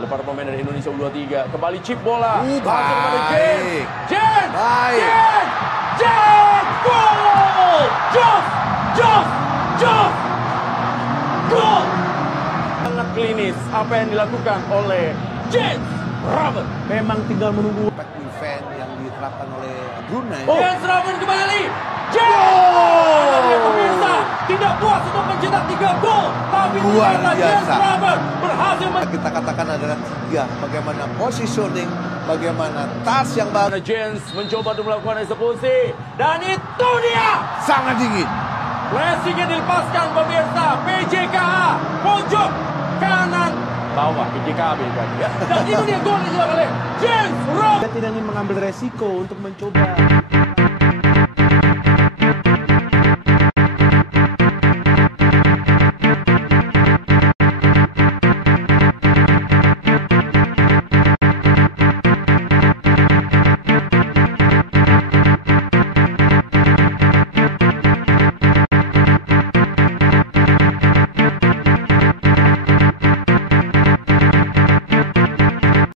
oleh para pemain dari Indonesia U23. Kembali chip bola. Langsung kepada Baik. Jen. Baik. Jen. Gol. Jos. Gol. Sangat klinis apa yang dilakukan oleh James Robben. Memang tinggal menunggu. Event yang diterapkan oleh Brunei. James Robben kembali. James. Pemirsa tidak puas untuk mencetak 3 gol, tapi Luar ternyata James biasa. Robben berhasil Kita katakan adalah 3. Bagaimana positioning, bagaimana tas yang baru. James mencoba untuk melakukan eksekusi, dan itu dia. Sangat dingin. Pressingnya dilepaskan pemirsa. PJKA pojok kanan bawah PJKA beda dia. Dan itu dia gol yang dilakukan oleh James Robben. Dia tidak ingin mengambil resiko untuk mencoba